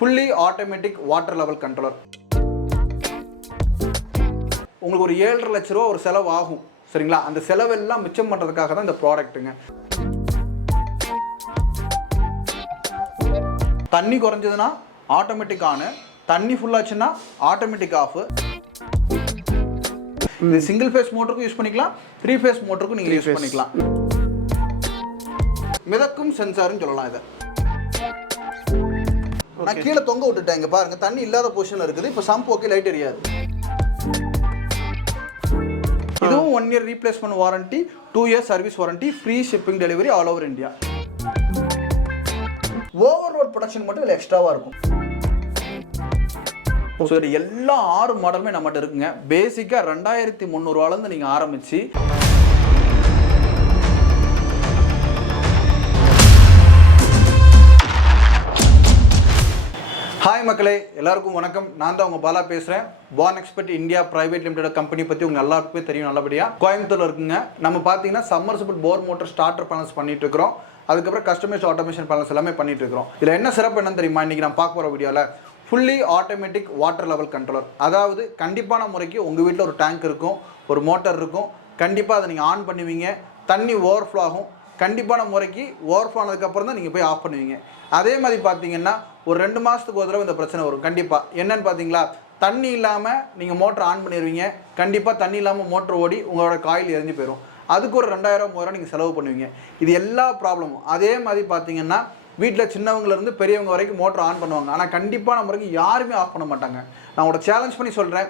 Fully automatic water level controller உங்களுக்கு ஒரு ஏழரை லட்ச ரூபா ஒரு செலவு ஆகும். சரிங்களா? அந்த செலவெல்லாம் மிச்சம் பண்ணுறதுக்காக தான் இந்த ப்ராடக்ட்டுங்க. தண்ணி குறைஞ்சதுன்னா ஆட்டோமேட்டிக் ஆனு தண்ணி ஃபுல்லாச்சுன்னா ஆட்டோமேட்டிக் ஆஃப் இது சிங்கிள் ஃபேஸ் மோட்டருக்கும் யூஸ் பண்ணிக்கலாம் த்ரீ ஃபேஸ் மோட்டருக்கும் நீங்கள் யூஸ் பண்ணிக்கலாம். மிதக்கும் சென்சார்னு சொல்லலாம் இதை. நான் கீழே தொங்க விட்டுட்டேன் இங்க பாருங்க தண்ணி இல்லாத பொசிஷன்ல இருக்குது. இப்போ சம்ப் ஓகே லைட் எரியாது. இதுவும் one year replacement warranty two years service warranty free shipping delivery all over India overload protection மட்டும் இதில் எக்ஸ்ட்ராவாக இருக்கும். ஸோ எல்லா ஆறு மாடலுமே நம்மகிட்ட இருக்குங்க. பேசிக்காக ரெண்டாயிரத்தி முந்நூறுவாலேருந்து நீங்கள் ஆரம்பிச்சு ஹாய் மக்களே. எல்லாருக்கும் வணக்கம். நான் தான் உங்கள் பாலா பேசுகிறேன் pan expert India private limited company பற்றி உங்கள் எல்லாருக்குமே தெரியும் நல்லபடியாக கோயம்புத்தூரில் இருக்குங்க. நம்ம பார்த்தீங்கன்னா submersible bore motor starter panels பண்ணிட்டு இருக்கிறோம். அதுக்கப்புறம் கஸ்டமைஸ் ஆட்டோமேஷன் பேனல்ஸ் எல்லாமே பண்ணிட்டு இருக்கிறோம். இதில் என்ன சிறப்பு என்னன்னு தெரியுமா? இன்றைக்கி நான் பார்க்க போகிற வீடியோவில் fully automatic water level controller அதாவது கண்டிப்பான முறைக்கு உங்கள் வீட்டில் ஒரு டேங்க் இருக்கும் ஒரு மோட்டர் இருக்கும். கண்டிப்பாக அதை நீங்கள் ஆன் பண்ணுவீங்க. தண்ணி ஓவர்ஃப்ளோ ஆகும். கண்டிப்பான முறைக்கு ஓர்ஃப் ஆனதுக்கப்புறம் தான் நீங்கள் போய் ஆஃப் பண்ணுவீங்க. அதே மாதிரி பார்த்தீங்கன்னா ஒரு ரெண்டு மாதத்துக்கு ஒரு தடவை இந்த பிரச்சனை வரும். கண்டிப்பாக என்னன்னு பார்த்தீங்களா தண்ணி இல்லாமல் நீங்கள் மோட்டர் ஆன் பண்ணிடுவீங்க கண்டிப்பாக தண்ணி இல்லாமல் மோட்டர் ஓடி உங்களோட காயில் எரிஞ்சு போயிடும் அதுக்கு ஒரு ரெண்டாயிரம் மூவாயிரம் நீங்கள் செலவு பண்ணுவீங்க. இது எல்லா ப்ராப்ளமும். அதே மாதிரி பார்த்தீங்கன்னா வீட்டில் சின்னவங்கலேருந்து பெரியவங்க வரைக்கும் மோட்டர் ஆன் பண்ணுவாங்க. ஆனால் கண்டிப்பான முறைக்கு யாருமே ஆஃப் பண்ண மாட்டாங்க. நான் உங்களோட சேலஞ்ச் பண்ணி சொல்கிறேன்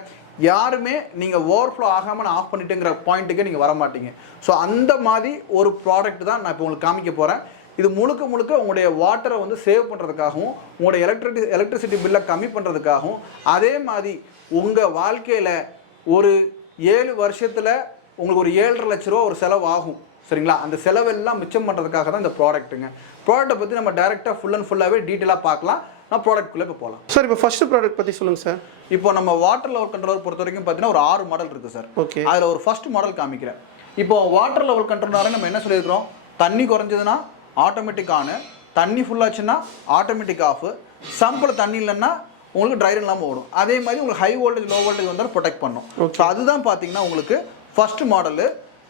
யாருமே நீங்கள் ஓவர்ஃப்ளோ ஆகாமல் நான் ஆஃப் பண்ணிட்டுங்கிற பாயிண்ட்டுக்கு நீங்கள் வர மாட்டீங்க ஸோ அந்த மாதிரி ஒரு ப்ராடக்ட் தான் நான் இப்போ உங்களுக்கு காமிக்க போகிறேன் இது முழுக்க முழுக்க உங்களுடைய வாட்டரை வந்து சேவ் பண்ணுறதுக்காகவும் உங்களுடைய எலக்ட்ரிசி எலக்ட்ரிசிட்டி பில்லை கம்மி பண்ணுறதுக்காகவும் அதே மாதிரி உங்கள் வாழ்க்கையில் ஒரு ஏழு வருஷத்தில் உங்களுக்கு ஒரு ஏழரை லட்ச ரூபா ஒரு செலவு ஆகும். சரிங்களா? அந்த செலவெல்லாம் மிச்சம் பண்ணுறதுக்காக தான் இந்த ப்ராடக்ட்டுங்க ப்ராடக்ட்டை பற்றி நம்ம டேரெக்டாக ஃபுல் அண்ட் ஃபுல்லாகவே டீட்டெயிலாக பார்க்கலாம். நான் ப்ராடக்ட்குள்ளே இப்போ போகலாம். சார் இப்போ ஃபர்ஸ்ட் ப்ராடக்ட் பற்றி சொல்லுங்கள் சார் இப்போ நம்ம வாட்டர் லெவல் கண்ட்ரோலர் பொறுத்த வரைக்கும் பார்த்தீங்கன்னா ஒரு ஆறு மாடல் இருக்குது சார் ஓகே அதில் ஒரு ஃபர்ஸ்ட் மாடல் காமிக்கிறேன். இப்போ வாட்டர் லெவல் கண்ட்ரோலராக நம்ம என்ன சொல்லியிருக்கிறோம்? தண்ணி குறைஞ்சதுன்னா ஆட்டோமேட்டிக் ஆனு தண்ணி ஃபுல்லாச்சுன்னா ஆட்டோமேட்டிக் ஆஃப் சம்பில் தண்ணி இல்லைன்னா உங்களுக்கு ட்ரைர் இல்லாமல் ஓடும். அதே மாதிரி உங்களுக்கு ஹை வோல்டேஜ் லோ வோல்டேஜ் வந்தாலும் ப்ரொடெக்ட் பண்ணும். ஸோ அதுதான் பார்த்தீங்கன்னா உங்களுக்கு ஃபர்ஸ்ட் மாடலு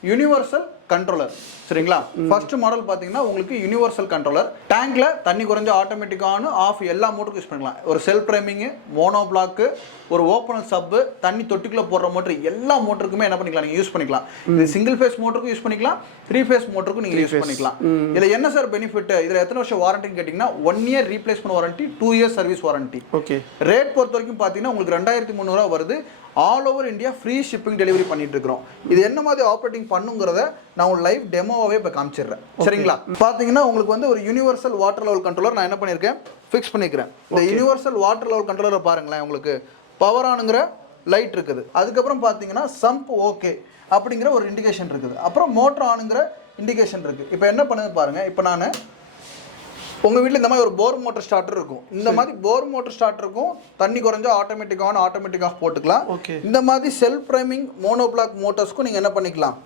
யூனிவர்சல் கண்ட்ரோலர் சரிங்களா? ஃபர்ஸ்ட் மாடல் பார்த்தீங்கன்னா உங்களுக்கு யூனிவர்சல் கண்ட்ரோலர் டேங்க்ல தண்ணி குறைஞ்ச ஆட்டோமேட்டிக் ஆன் ஆஃப் எல்லா மோட்டருக்கும் யூஸ் பண்ணிக்கலாம். ஒரு செல்ஃப் ப்ரைமிங்கு மோனோ பிளாக்கு ஒரு ஓப்பனல் சப்பு தண்ணி தொட்டிக்குள்ள போடுற மோட்டர் எல்லா மோட்டருக்குமே என்ன பண்ணிக்கலாம்? நீங்கள் யூஸ் பண்ணிக்கலாம். இது சிங்கிள் ஃபேஸ் மோட்டருக்கும் யூஸ் பண்ணிக்கலாம். த்ரீ ஃபேஸ் மோட்டருக்கும் நீங்கள் யூஸ் பண்ணிக்கலாம். இதில் என்ன சார் பெனிஃபிட் இதில் எத்தனை வருஷம் வாரண்டின்னு கேட்டிங்கன்னா one year replacement warranty two years service warranty okay rate பொறுத்த வரைக்கும் பார்த்தீங்கன்னா உங்களுக்கு ரெண்டாயிரத்தி முந்நூறுவா வருது. All over India free shipping delivery பண்ணிட்டு இருக்கிறோம். இது என்ன மாதிரி ஆப்ரேட்டிங் பண்ணுங்கிறத நான் ஒரு லைவ் டெமோவாகவே இப்போ காமிச்சிடுறேன். சரிங்களா? பார்த்தீங்கன்னா உங்களுக்கு வந்து ஒரு யூனிவர்சல் வாட்டர் லெவல் கண்ட்ரோலர் நான் என்ன பண்ணியிருக்கேன் ஃபிக்ஸ் பண்ணிக்கிறேன். இந்த யூனிவர்சல் வாட்டர் லெவல் கண்ட்ரோலரை பாருங்களேன் உங்களுக்கு. பவர் ஆனுங்கிற லைட் இருக்குது. அதுக்கப்புறம் பார்த்தீங்கன்னா சம்ப் ஓகே அப்படிங்கிற ஒரு இண்டிகேஷன் இருக்குது. அப்புறம் மோட்டர் ஆனுங்கிற இண்டிகேஷன் இருக்குது இப்போ என்ன பண்ணுது பாருங்கள் இப்போ நான் உங்க வீட்ல இந்த மாதிரி ஒரு போர் மோட்டர் ஸ்டார்டர் இருக்கும். இந்த மாதிரி போர் மோட்டர் ஸ்டார்டர் இருக்கும் தண்ணி குறைஞ்சா ஆட்டோமேட்டிக் ஆன் ஆட்டோமேட்டிக் ஆஃப் போட்டுக்கலாம். ஓகே. இந்த மாதிரி செல்ஃப் ப்ரைமிங் மோனோ பிளாக் மோட்டர்ஸ்க்கும் நீங்க என்ன பண்ணிக்கலாம்?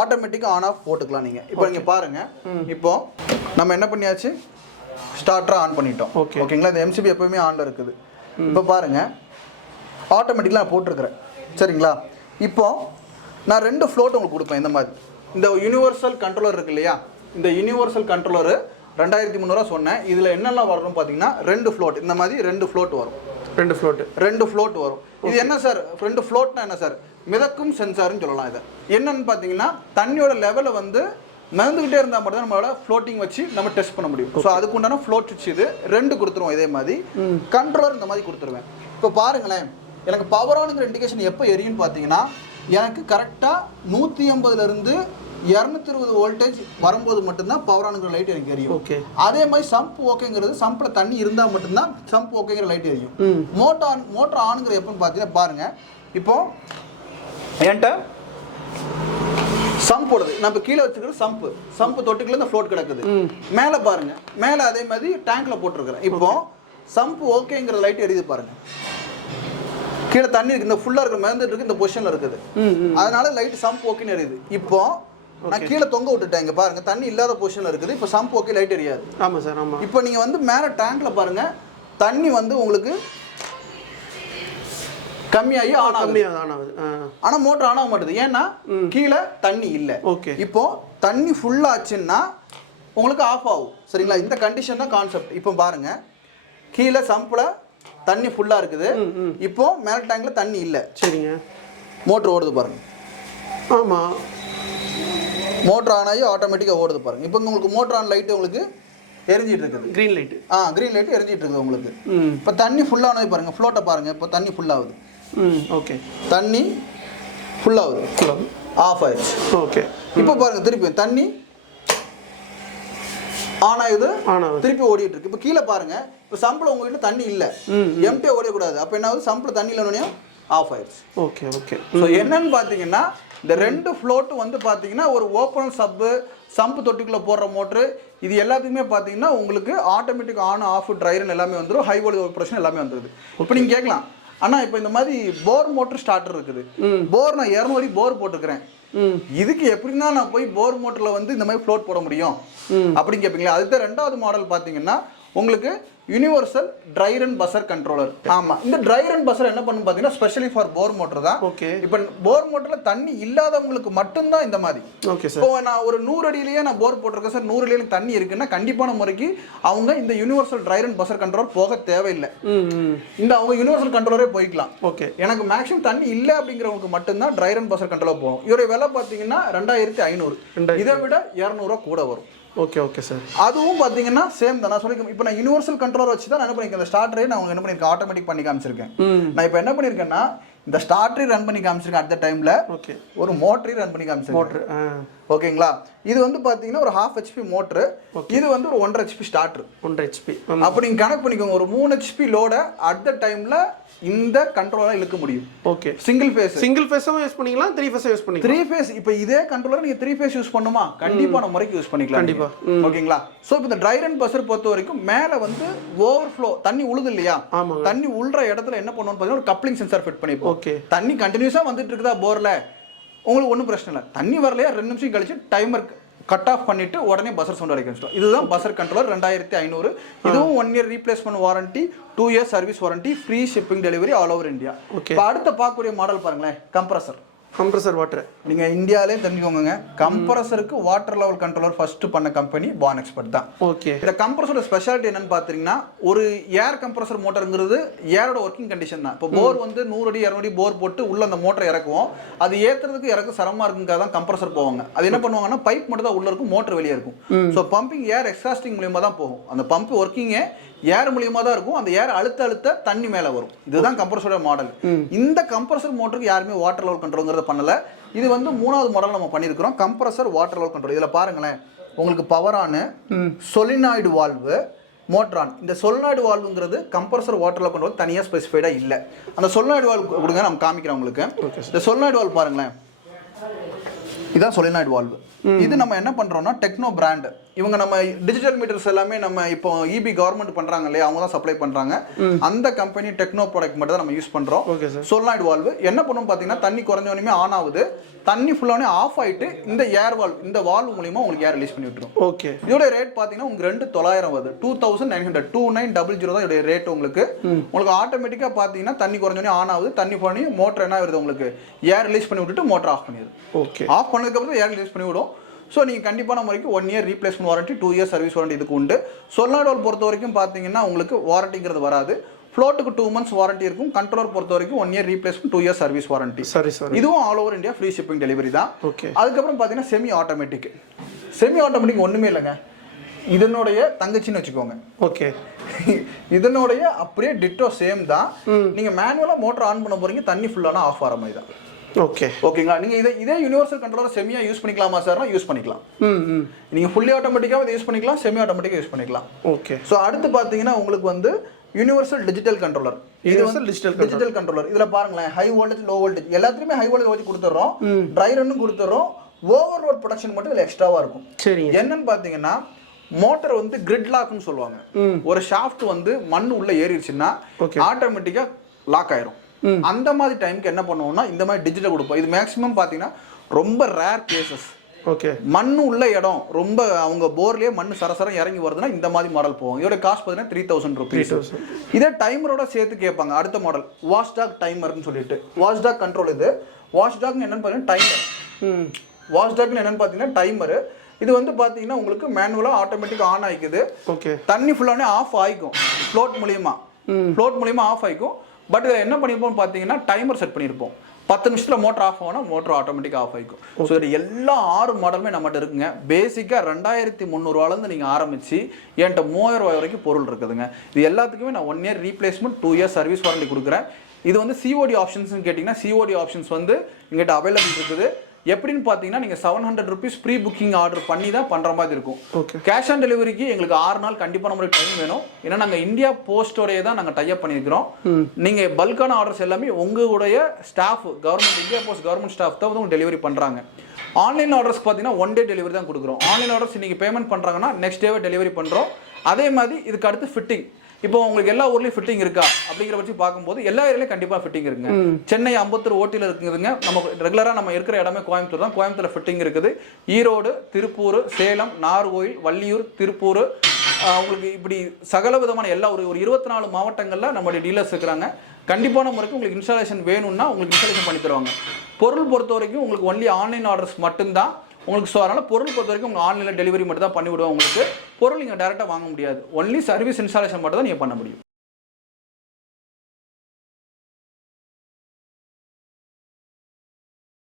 ஆட்டோமேட்டிக் ஆன் ஆஃப் போட்டுக்கலாம் நீங்க. இப்போ நீங்க பாருங்க. இப்போ நம்ம என்ன பண்ணியாச்சு? ஸ்டார்டரை ஆன் பண்ணிட்டோம். Okay. ஓகேங்களா? இந்த எம்சிபி எப்பவுமே ஆன்ல இருக்குது. இப்போ பாருங்க. ஆட்டோமேட்டிக்கலாக நான் போட்டிருக்கிறேன். சரிங்களா? இப்போ நான் ரெண்டு ஃப்ளோட் உங்களுக்கு கொடுப்பேன். இந்த மாதிரி. இந்த யூனிவர்சல் கண்ட்ரோலர் இருக்கு இல்லையா? இந்த யூனிவர்சல் கண்ட்ரோலர் ரெண்டாயிரத்தி முந்நூறுவா சொன்னேன். இதில் என்னெல்லாம் வரணும் பார்த்தீங்கன்னா ரெண்டு ஃப்ளோட் இந்த மாதிரி ரெண்டு ஃப்ளோட் வரும். ரெண்டு ஃப்ளோட்டு ரெண்டு ஃப்ளோட் வரும். இது என்ன சார்? ரெண்டு ஃப்ளோட்னா என்ன சார்? மிதக்கும் சென்சார்னு சொல்லலாம் இதை. என்னன்னு பார்த்தீங்கன்னா தண்ணியோட லெவலை வந்து மிதந்துக்கிட்டே இருந்தால் மட்டும் தான் நம்மளோட ஃப்ளோட்டிங் வச்சு நம்ம டெஸ்ட் பண்ண முடியும். ஸோ அதுக்கு உண்டான ஃப்ளோட் சுவிட்ச் இது ரெண்டு கொடுத்துருவோம் இதே மாதிரி. கண்ட்ரோலர் இந்த மாதிரி கொடுத்துருவேன். இப்போ பாருங்களேன். எனக்கு பவர் ஆனுங்கிற இண்டிகேஷன் எப்போ எரியும்னு பார்த்தீங்கன்னா எனக்கு கரெக்டாக நூற்றி ஐம்பதுலேருந்து இரநூத்தி இருபது வோல்டேஜ் வரும்போது மட்டும்தான் பவர் ஆனுங்கிற லைட் எனக்கு எரியும். ஓகே அதே மாதிரி சம்ப் ஓகேங்கிறது சம்ப்ல தண்ணி இருந்தா மட்டும்தான் சம்ப் ஓகேங்கிற லைட் எரியும். மோட்டார் மோட்டர் ஆனுங்கிற எப்பன்னு பார்த்தீங்கன்னா பாருங்க. இப்போ என்கிட்ட சம்ப் போடுது. நம்ம கீழே வச்சுக்கிறது சம்ப் சம்ப் தொட்டுக்குள்ள இந்த ஃப்ளோட் கிடக்குது. மேலே பாருங்க. மேலே அதே மாதிரி டேங்க்ல போட்டிருக்கிறேன். இப்போ சம்ப் ஓகேங்கிற லைட் எரியுது பாருங்க. கீழே தண்ணி இருக்கு. இந்த ஃபுல்லா இருக்கிற மிதந்துட்டு இருக்கு. இந்த பொசிஷன்ல இருக்குது. அதனால லைட் சம்ப் ஓகேன்னு எரியுது. இப்போ நான் கீழே தொங்க விட்டுட்டேன் இங்க பாருங்க தண்ணி இல்லாத பொசிஷன்ல இருக்குது. இப்போ சம்ப் ஓகே லைட் எரியாது. ஆமாம் சார் ஆமாம் இப்போ நீங்க வந்து மேலே டேங்க்ல பாருங்க தண்ணி வந்து உங்களுக்கு கம்மியாகி ஆன் கம்மியாக தான் ஆகுது. ஆ. ஆனா மோட்டர் ஆன் ஆக மாட்டேது. ஏன்னா கீழே தண்ணி இல்லை. ஓகே இப்போ தண்ணி ஆச்சுன்னா உங்களுக்கு ஆஃப் ஆகும். சரிங்களா? இந்த கண்டிஷன் தான் கான்செப்ட் இப்போ பாருங்க கீழே சம்பில் தண்ணி ஃபுல்லா இருக்குது. இப்போ மேல டேங்க்ல தண்ணி இல்லை. சரிங்க. மோட்டர் ஓடுது பாருங்க. ஆமாம் மோட்டர் ஆன் ஆகி ஆட்டோமேட்டிக்காக ஓடுது பாருங்க. இப்போ உங்களுக்கு மோட்டர் ஆன் லைட் உங்களுக்கு எரிஞ்சிட்டு இருக்குது க்ரீன் லைட்டு ஆ க்ரீன் லைட் எரிஞ்சிட்டு இருக்குது உங்களுக்கு இப்போ தண்ணி ஃபுல்லானது பாருங்க. ஃப்ளோட்டை பாருங்க. இப்போ தண்ணி ஆகுது. ம் ஓகே தண்ணி ஹலோ ஆஃப் ஆயிடுச்சு. ஓகே இப்போ பாருங்க திருப்பி தண்ணி ஆன் ஆகுது. திருப்பி ஓடிட்டு இருக்கு இப்போ கீழே பாருங்க. இப்போ சம்பில் உங்க வீட்டில் தண்ணி இல்லை. எம்டியாக ஓடக்கூடாது. அப்போ என்ன ஆகுது? சம்பில் தண்ணி இல்லைன்னு ஆஃப் ஆயிடுச்சு. ஓகே ஓகே ஸோ என்னன்னு பார்த்தீங்கன்னா இந்த ரெண்டு ஃப்ளோட்டு வந்து பார்த்தீங்கன்னா ஒரு ஓப்பன் சப்பு சம்பு தொட்டிக்குள்ளே போடுற மோட்ரு இது எல்லாத்துக்குமே பார்த்தீங்கன்னா உங்களுக்கு ஆட்டோமேட்டிக் ஆன் ஆஃப் ட்ரைரன் எல்லாமே வந்துடும் ஹை வோல்டேஜ் ஆப்ரேஷன் எல்லாமே வந்துருது. இப்போ நீங்கள் கேட்கலாம் அண்ணா இப்போ இந்த மாதிரி போர் மோட்டர் ஸ்டார்டர் இருக்குது. போர் நான் இரநூறு போர் போட்டுக்கிறேன். இதுக்கு எப்படின்னா நான் போய் போர் மோட்டரில் வந்து இந்த மாதிரி ஃப்ளோட் போட முடியும்? அப்படின்னு கேட்பீங்களா அதுதான் ரெண்டாவது மாடல் பார்த்தீங்கன்னா உங்களுக்கு universal dryer and buzzer controller ஆமாம் இந்த ட்ரைர் அண்ட் பசர் என்ன பண்ணும் பார்த்தீங்கன்னா ஸ்பெஷலி ஃபார் போர் மோட்டர் தான். ஓகே இப்போ போர் மோட்டரில் தண்ணி இல்லாதவங்களுக்கு மட்டும்தான் இந்த மாதிரி. ஓகே சார் இப்போ நான் ஒரு நூறு அடியிலேயே நான் போர் போட்டிருக்கேன் சார் நூறு அடியில தண்ணி இருக்குன்னா கண்டிப்பான முறைக்கு அவங்க இந்த universal dryer and buzzer controller போக தேவையில்லை. இந்த அவங்க யூனிவர்சல் கண்ட்ரோலரே போய்க்கலாம். ஓகே எனக்கு மேக்ஸிமம் தண்ணி இல்லை அப்படிங்கிறவங்களுக்கு மட்டும்தான் ட்ரை ரன் பசர் கண்ட்ரோல் போகும் இதோட விலை பார்த்தீங்கன்னா ரெண்டாயிரத்தி ஐநூறு. இதை விட இரநூறுவா கூட வரும். Okay okay sir. அதுவும் பார்த்தீங்கன்னா சேம் தான். நான் சொல்லி இப்போ நான் யூனிவர்சல் கண்ட்ரோலர் வச்சு தான் நான் என்ன பண்ணியிருக்கேன்? ஸ்டார்டரே நான் உங்களுக்கு என்ன பண்ணியிருக்கேன்? ஆட்டோமேட்டிக் பண்ணி காமிச்சிருக்கேன். நான் இப்போ என்ன பண்ணியிருக்கேன்னா இந்த ஸ்டார்டரே ரன் பண்ணி காமிச்சிருக்கேன் அட் டைமில் ஓகே ஒரு மோட்டரையும் ரன் பண்ணி காமிச்சிருக்கேன். மோட்ரு ஓகேங்களா இது வந்து பார்த்தீங்கன்னா ஒரு ஹாஃப் ஹெச்பி மோட்ரு இது வந்து ஒரு ஒன்றரை ஹெச்பி ஸ்டார்டர் ஒன்றரை ஹெச்பி அப்போ நீங்கள் கணக்கு பண்ணிக்கோங்க. ஒரு மூணு ஹெச்பி லோட அட் த டைமில் இந்த கண்ட்ரோலாக இழுக்க முடியும். ஓகே சிங்கிள் ஃபேஸ் சிங்கிள் ஃபேஸும் யூஸ் பண்ணிக்கலாம் த்ரீ ஃபேஸும் யூஸ் பண்ணிக்கலாம். த்ரீ ஃபேஸ் இப்போ இதே கண்ட்ரோலர் நீங்க த்ரீ ஃபேஸ் யூஸ் பண்ணுமா? கண்டிப்பான முறைக்கு யூஸ் பண்ணிக்கலாம். கண்டிப்பா. நீங்க. ஓகேங்களா சோ இப்போ இந்த ட்ரை ரன் பஸ்ஸர் பொறுத்த வரைக்கும் மேல வந்து ஓவர் ஃப்ளோ தண்ணி உழுது இல்லையா. தண்ணி உள்ற இடத்துல என்ன பண்ணுவோம்னு பார்த்தீங்கன்னா ஒரு கப்ளிங் சென்சார் ஃபிட் பண்ணிப்போம். ஓகே தண்ணி கண்டினியூஸா வந்துட்டு இருக்குதா போர்ல உங்களுக்கு ஒன்றும் பிரச்சனை இல்லை. தண்ணி வரலையா? ரெண்டு நிமிஷம் கழிச்சு டைமர் கட் ஆஃப் பண்ணிட்டு உடனே பஸ்ஸர் சவுண்ட் வரைக்கும் இதுதான் பஸ்ஸர் கண்ட்ரோலர் ரெண்டாயிரத்தி ஐநூறு. இதுவும் one year replacement warranty two years service warranty free shipping delivery all over India. இப்போ அடுத்த பார்க்கக்கூடிய மாடல் பாருங்களேன் கம்ப்ரஸர் கம்ப்ரஸர் வாட்டர் நீங்க இந்தியாவிலே தெரிஞ்சுக்கோங்க கம்ப்ரஸருக்கு வாட்டர் லெவல் கண்ட்ரோலர் ஃபர்ஸ்ட் பண்ண கம்பெனி பான் எக்ஸ்பர்ட் தான். ஓகே. இந்த கம்ப்ரஸரோட ஸ்பெஷாலிட்டி என்னன்னு பார்த்தீங்கன்னா ஒரு ஏர் கம்ப்ரஸர் மோட்டருங்கிறது ஏரோட ஒர்க்கிங் கண்டிஷன் தான். இப்போ போர் வந்து நூறு அடி இரநூறு அடி போர் போட்டு உள்ள அந்த மோட்டர் இறக்குவோம். அது ஏத்துறதுக்கு இறக்க சிரமமா இருக்குங்காக தான் கம்ப்ரஸர் போவாங்க. அது என்ன பண்ணுவாங்கன்னா பைப் மட்டும் தான் உள்ள இருக்கும் மோட்டர் வெளியே இருக்கும். ஸோ பம்பிங் ஏர் எக்ஸாஸ்டிங் மூலியமா தான் போகும். அந்த பம்ப் ஒர்க்கிங்கே ஏர் மூலியமா தான் இருக்கும். அந்த ஏர் அழுத்த அழுத்த தண்ணி மேல வரும். இதுதான் கம்ப்ரஸரோட மாடல் இந்த கம்ப்ரஸர் மோட்டருக்கு யாருமே வாட்டர் லெவல் கண்ட்ரோல்ங்கிறத பண்ணல. இது வந்து மூணாவது மாடல் நம்ம பண்ணியிருக்கிறோம். கம்ப்ரஸர் வாட்டர் லெவல் கண்ட்ரோல் இதுல பாருங்களேன். உங்களுக்கு பவரானு சொலினாய்டு வால்வு மோட்ரான் இந்த சொலினாய்டு வால்வுங்கிறது கம்ப்ரஸர் வாட்டர் லெவல் கண்ட்ரோல் தனியாக ஸ்பெசிஃபைடாக இல்லை. அந்த சொலினாய்டு வால்வ் கொடுங்க நம்ம காமிக்கிறேன் உங்களுக்கு. இந்த சொலினாய்டு வால்வ் பாருங்களேன். இதான் சொலினாய்டு வால்வு இது நம்ம என்ன பண்றோம்னா டெக்னோ பிராண்ட் இவங்க நம்ம டிஜிட்டல் மீட்டர்ஸ் எல்லாமே நம்ம இப்போ E இபி கவர்மெண்ட் பண்றாங்க இல்லையா? அவங்க தான் சப்ளை பண்றாங்க அந்த கம்பெனி டெக்னோ ப்ராடக்ட் மட்டும் தான் நம்ம யூஸ் பண்றோம். சொல்லாய்டு வால்வு என்ன பண்ணும் பார்த்தீங்கன்னா தண்ணி குறைஞ்சோடனே ஆன் ஆகுது. தண்ணி ஃபுல்லானே ஆஃப் ஆயிட்டு இந்த ஏர் வால்வ் இந்த வால்வ் மூலியமா உங்களுக்கு ஏர் ரிலீஸ் பண்ணி விட்டுரும். ஓகே இதோட ரேட் பார்த்தீங்கன்னா உங்களுக்கு ரெண்டு தொள்ளாயிரம் வருது. Two thousand nine hundred two nine double zero தான் இதோட ரேட் உங்களுக்கு. உங்களுக்கு ஆட்டோமேட்டிக்காக பார்த்தீங்கன்னா தண்ணி குறைஞ்சோடனே ஆன் ஆகுது தண்ணி பண்ணி மோட்டர் என்ன வருது உங்களுக்கு? ஏர் ரிலீஸ் பண்ணி விட்டுட்டு மோட்டர் ஆஃப் பண்ணிடுது. ஓகே ஆஃப் பண்ணதுக்கப்புறம் ஏர் ரிலீஸ் பண்ணி விடும். ஸோ நீங்கள் கண்டிப்பான முறைக்கு one year replacement warranty two years service warranty இதுக்கு உண்டு. சொல்லாடோல் பொறுத்த வரைக்கும் பார்த்தீங்கன்னா உங்களுக்கு வாரண்டிங்கிறது வராது. ஃப்ளோட்டுக்கு டூ மந்த்ஸ் வாரண்டி இருக்கும். கண்ட்ரோலர் பொறுத்த வரைக்கும் one year replacement two years service warranty சரி சார் இதுவும் all over India free shipping delivery தான். ஓகே அதுக்கப்புறம் பார்த்தீங்கன்னா செமி ஆட்டோமேட்டிக் செமி ஆட்டோமேட்டிக் ஒன்றுமே இல்லைங்க. இதனுடைய தங்கச்சின்னு வச்சுக்கோங்க. ஓகே இதனுடைய அப்படியே டிட்டோ சேம் தான். நீங்கள் மேனுவலாக மோட்டர் ஆன் பண்ண போறீங்க. தண்ணி ஃபுல்லான ஆஃப் ஆகிற மாதிரி தான். ஓகே ஓகேங்களா நீங்கள் இதை இதே யூனிவர்சல் கண்ட்ரோலர் செமியாக யூஸ் பண்ணிக்கலாமா சார்னா யூஸ் பண்ணிக்கலாம். நீங்கள் ஃபுல்லி ஆட்டோமேட்டிக்காக இதை யூஸ் பண்ணிக்கலாம் செமி ஆட்டோமேட்டிக்காக யூஸ் பண்ணிக்கலாம். ஓகே ஸோ அடுத்து பார்த்தீங்கன்னா உங்களுக்கு வந்து universal digital controller Universal digital controller. Digital controller இதுல பாருங்களேன் ஹை வோல்டேஜ் லோ வோல்டேஜ் எல்லாத்துலயுமே ஹை வோல்டேஜ் வச்சு கொடுத்துறோம் ட்ரை ரன்னும் கொடுத்துறோம் ஓவர்லோட் ப்ரொடக்ஷன் மட்டும் இதுல எக்ஸ்ட்ராவா இருக்கும். சரிங்க என்னன்னு பாத்தீங்கன்னா மோட்டர் வந்து கிரிட் லாக்னு சொல்லுவாங்க. ஒரு ஷாஃப்ட் வந்து மண் உள்ள ஏறிடுச்சுன்னா. ஆட்டோமேட்டிக்கா லாக் ஆயிரும். அந்த மாதிரி டைம்க்கு என்ன பண்ணுவோம்னா இந்த மாதிரி டிஜிட்டல் கொடுப்போம். இது மேக்ஸிமம் பாத்தீங்கன்னா ரொம்ப ரேர் கேசஸ் ஓகே மண் உள்ள இடம். ரொம்ப அவங்க போர்லயே மண் சரசரம் இறங்கி வருதுன்னா இந்த மாதிரி மாடல் போகும் இதோட காஸ்ட் பார்த்தீங்கன்னா த்ரீ தௌசண்ட் ருபீஸ் 3000. இதே டைமரோட சேர்த்து கேட்பாங்க. அடுத்த மாடல் வாஷ்டாக் டைமர்னு சொல்லிட்டு. வாஷ்டாக் கண்ட்ரோல் இது. வாஷ்டாக்னு என்னன்னு பார்த்தீங்கன்னா டைமர் ம். வாஷ்டாக்னு என்னன்னு பார்த்தீங்கன்னா டைமரு இது வந்து பார்த்தீங்கன்னா உங்களுக்கு மேனுவலாக ஆட்டோமேட்டிக் ஆன் ஆகிக்குது ஓகே தண்ணி ஃபுல்லானே ஆஃப் ஆகிக்கும் ஃப்ளோட் மூலியமா. ஃப்ளோட் மூலியமா ஆஃப் ஆகிக்கும் பட் என்ன பண்ணியிருப்போம் பார்த்தீங்கன்னா டைமர் செட் பண்ணியிருப்போம் பத்து நிமிஷத்தில் மோட்டர் ஆஃப் ஆகணும் மோட்டர் ஆட்டோமேட்டிக்காக ஆஃப் ஆகிக்கும் ஸோ இது எல்லா ஆறு மாடலுமே நம்மகிட்ட இருக்குங்க. பேசிக்காக ரெண்டாயிரத்தி முந்நூறுவாலேருந்து நீங்கள் ஆரம்பிச்சு என்கிட்ட மூவாயிரம் ரூபாய் வரைக்கும் பொருள் இருக்குதுங்க. இது எல்லாத்துக்குமே நான் one year replacement two years service warranty கொடுக்குறேன். இது வந்து சிஓடி ஆப்ஷன்ஸ்னு கேட்டிங்கன்னா சிஓடி ஆப்ஷன்ஸ் வந்து எங்கிட்ட அவைலபிள் இருக்குது. எப்படின்னு பார்த்தீங்கன்னா நீங்கள் seven hundred rupees pre booking order பண்ணி தான் பண்ணுற மாதிரி இருக்கும். ஓகே கேஷ் ஆன் டெலிவரிக்கு எங்களுக்கு ஆறு நாள் கண்டிப்பாக நம்மளுக்கு டைம் வேணும். ஏன்னா நாங்கள் இந்தியா போஸ்டோடைய தான் நாங்கள் டைப் பண்ணியிருக்கிறோம். நீங்கள் பல்கான ஆர்டர்ஸ் எல்லாமே உங்களுடைய staff government India post government staff தான் வந்து டெலிவரி பண்ணுறாங்க ஆன்லைன் ஆர்டர்ஸ் பார்த்தீங்கன்னா ஒன் டே டெலிவரி தான் கொடுக்குறோம். ஆன்லைன் ஆர்டர்ஸ் நீங்கள் பேமெண்ட் பண்ணுறாங்கன்னா நெக்ஸ்ட் டேவே டெலிவரி பண்ணுறோம் அதே மாதிரி இதுக்கு அடுத்து ஃபிட்டிங் இப்போ உங்களுக்கு எல்லா ஊர்லயும் ஃபிட்டிங் இருக்கா? அப்படிங்கிற பற்றி பார்க்கும்போது எல்லா ஏரியாலையும் கண்டிப்பா ஃபிட்டிங் இருக்குங்க. சென்னை அம்பத்தூர் ஓட்டியில் இருக்குதுங்க. நம்ம ரெகுலரா நம்ம இருக்கிற இடமே கோயம்புத்தூர் தான். கோயம்புத்தூர்ல ஃபிட்டிங் இருக்குது. ஈரோடு திருப்பூர் சேலம் நார்கோயில் வள்ளியூர் திருப்பூர் உங்களுக்கு இப்படி சகல விதமான எல்லா ஒரு ஒரு இருபத்தி நாலு மாவட்டங்களில் நம்மளுடைய டீலர்ஸ் இருக்கிறாங்க. கண்டிப்பான முறைக்கு உங்களுக்கு இன்ஸ்டாலேஷன் வேணும்னா உங்களுக்கு இன்ஸ்டாலேஷன் பண்ணி தருவாங்க. பொருள் பொறுத்த வரைக்கும் உங்களுக்கு ஒன்லி ஆன்லைன் ஆர்டர்ஸ் மட்டும்தான். உங்களுக்கு ஸோ அதனால் பொருள் பொறுத்த வரைக்கும் உங்கள் ஆன்லைனில் டெலிவரி மட்டும் தான் பண்ணிவிடுவோம் உங்களுக்கு பொருள் நீங்கள் டேரெக்டாக வாங்க முடியாது. ஒன்லி சர்வீஸ் இன்ஸ்டாலேஷன் மட்டும் தான் நீங்கள் பண்ண முடியும்.